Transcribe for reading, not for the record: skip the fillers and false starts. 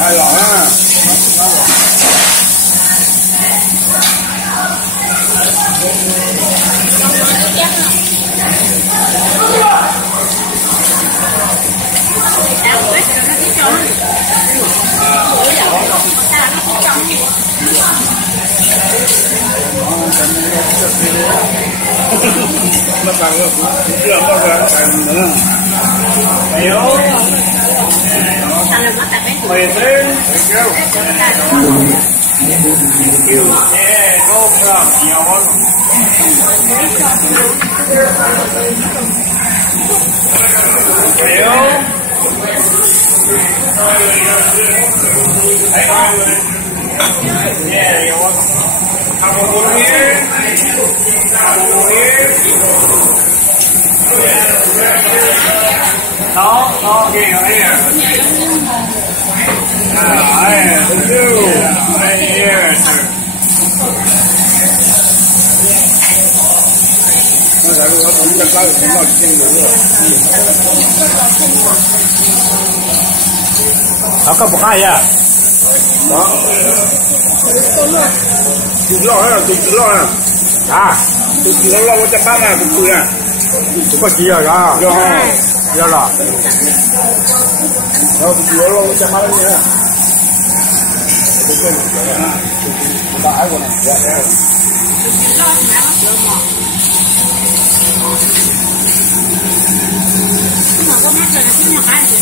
Hai lọ ha. Nó bằng rồi, cũng chưa bao giờ bằng nữa. Hiểu. Mày thế, kêu. Kêu, yeah, go from, nhiều Hiểu. Yeah, you're welcome. Come over here. Come over here. No, okay, here. Thank you. Right here, sir. Có một hai à? Đó. Chụp lo ha, chụp lo ha. À, chụp lo cho ba nè, chụp nè. chụp có gì rồi đó? Rồi. Rồi rồi. Rồi chụp lo cho ba nè. Bãi của này. Dạ. Có mát rồi là cái nhà cái gì?